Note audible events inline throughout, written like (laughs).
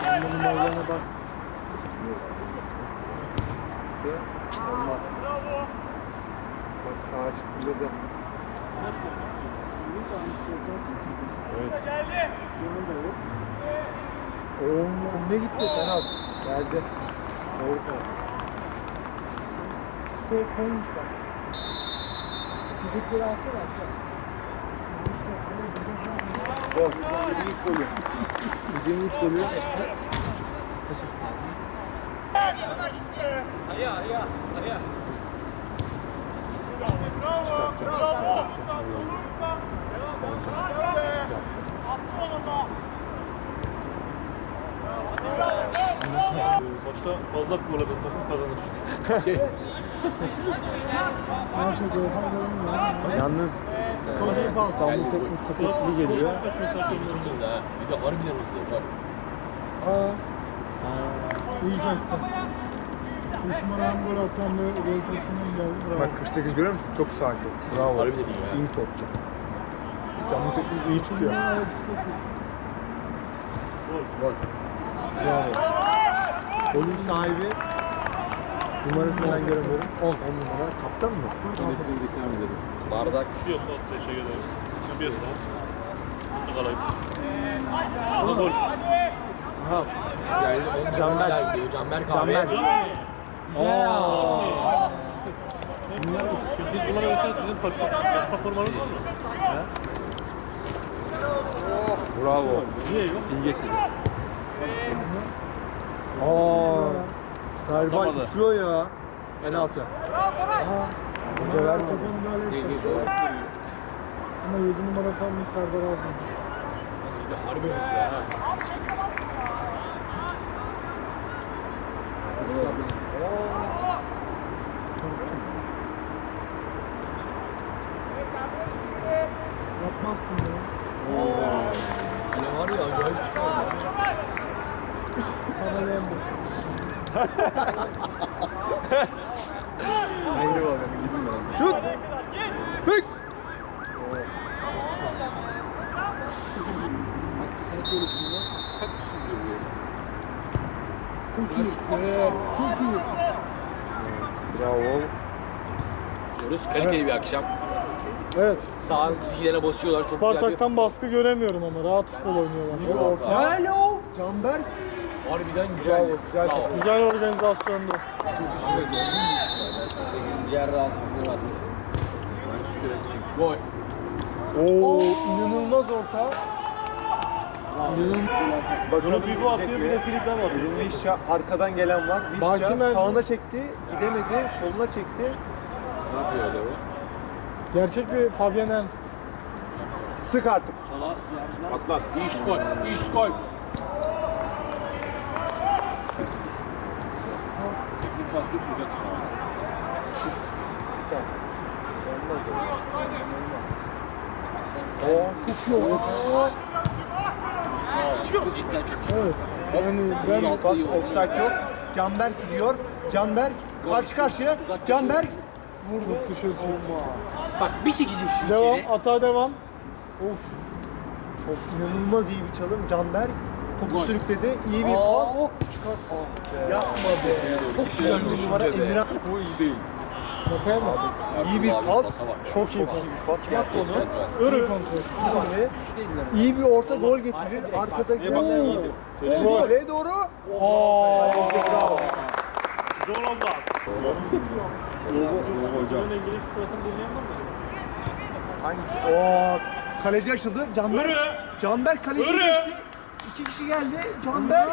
numaraları, kendi numaralarına bak. Olmaz. Bak sağ açık fırladı. Evet. Oo, ne gitti penaltı. Geldi. Doğru penaltı. Şey koymuş bak. Çocukları alsana aşağı. Gol. İlk golü. Gecenin ilk golü. Maçta fazla gol atan takım kazanır. Şey, Ben çok Okan görmüyorum. Yalnız Çok iyi pas. İstanbul takım çok etkili geliyor. Çok hızlı ha. Bir de harbiden hızlı. Bak. Aa. Üç numara hem gol atan ve gol pozisyonuna geldi. Bravo. Bak 48 görüyor musun? Çok sakin. Bravo. Harbiden iyi ya. İyi topçu. İstanbul takım iyi çıkıyor. Evet, çok iyi. Gol. Bravo. Golün sahibi numarasını ben göremiyorum. 10 numara. Kaptan mı? Bardak. Yok sağ teşekkür ederim. Bir yasın. Yakalayıp. Ama gol. Ha. Geldi. Onun Canberk. Canberk. gidiyor. Canberk abi. Canberk. Siz bunlara verseniz sizin formanız var mı? Bravo. Niye yok? İyi getirdi. Aa. Serbay Tutamadı. uçuyor ya. Penaltı. Hoca vermedi. Değil, değil, gol. Ama 7 numara kalmış Serdar Azmi. Bir de Harbi hızlı ya. Yapmazsın be. Yine var ya acayip çıkar ya. Hayır var benim gidin lazım. Şut! Fık! Sen söylesin ya. Kaç kişi izliyor bu Çok iyi. Çok iyi. Bravo. Diyoruz. Kaliteli bir akşam. Evet. Sağ çizgilerine basıyorlar. Çok. Spartak'tan baskı göremiyorum ama rahat futbol oynuyorlar. Hello. Canberk. Harbiden güzel. güzel. Bravo. Güzel organizasyondu. Ciğer rahatsızlığı varmış. Gol. Oo, inanılmaz orta. Bakın Bir bu atıyor bir de Filip'ten atıyor. Vişça arkadan gelen var. Vişça sağına çekti, gidemedi, soluna çekti. Ne yapıyor öyle bu? Gerçek bir Fabian Ernst. Sık artık. Sola siyahlar. Atlat. İyi şut gol. İyi şut gol. Teknik pas yapacaksın abi. Sık artık. Oo, çok iyi oldu. Evet. Yani ben. Bas offside yok. Canberk gidiyor. Canberk karşı karşıya. Canberk vurdu. dışarı. Bak bir çekeceksin Devam, içeri. ata devam. Of. Çok inanılmaz iyi bir çalım. Canberk topu Gol. sürükledi. İyi bir Aa, pas. hop. Yapma be. Çok güzel düşünce be. Emirhan. Bu iyi değil. Bakayım mı? İyi bir pas. Çok iyi pas. Pas gerçekten. Örü. Şimdi iyi bir orta gol getirir. Arkada gol. Gole doğru. Aa. Bravo. Zor oldu abi. Hocam. İngiliz fıtratını dinleyen var mı? Hangisi? Oo, kaleci açıldı. Canberk. Canberk kaleci geçti. İki kişi geldi. Canberk.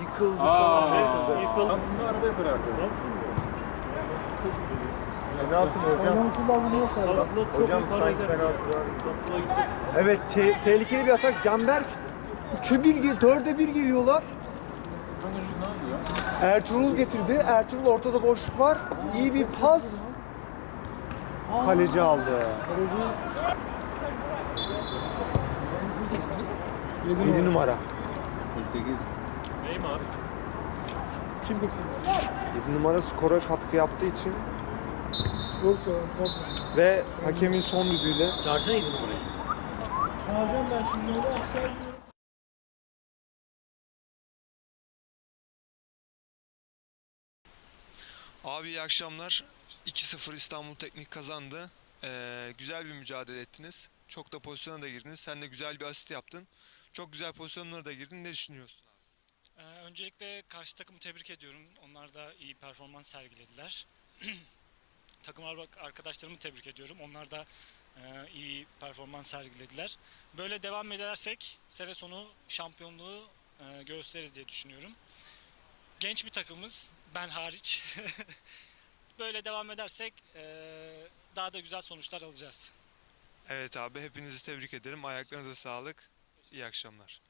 Yıkıldı sonra. Yıkıl. Penaltı mı hocam? Oynamış kullanımı Saplı çok Hocam para sanki penaltı var. Evet te- tehlikeli bir atak. Canberk. Üçe bir gel, dörde bir geliyorlar. Ertuğrul getirdi. Ertuğrul ortada boşluk var. İyi bir pas. Kaleci aldı. Seçtiniz? 7 numara. Neyim abi? Kim beksin? 7 numara skora katkı yaptığı için Yok yok. Ve hakemin son düdüğüyle. Çağırsana gidin buraya. Çağıracağım ben şimdi onu aşağı Abi iyi akşamlar. 2-0 İstanbul Teknik kazandı. Ee, güzel bir mücadele ettiniz. Çok da pozisyona da girdiniz. Sen de güzel bir asist yaptın. Çok güzel pozisyonlara da girdin. Ne düşünüyorsun? Ee, öncelikle karşı takımı tebrik ediyorum. Onlar da iyi performans sergilediler. (clears throat) Takım ar- arkadaşlarımı tebrik ediyorum. Onlar da e, iyi performans sergilediler. Böyle devam edersek sene sonu şampiyonluğu e, gösteririz diye düşünüyorum. Genç bir takımız, ben hariç. (laughs) Böyle devam edersek e, daha da güzel sonuçlar alacağız. Evet abi hepinizi tebrik ederim. Ayaklarınıza sağlık. İyi akşamlar.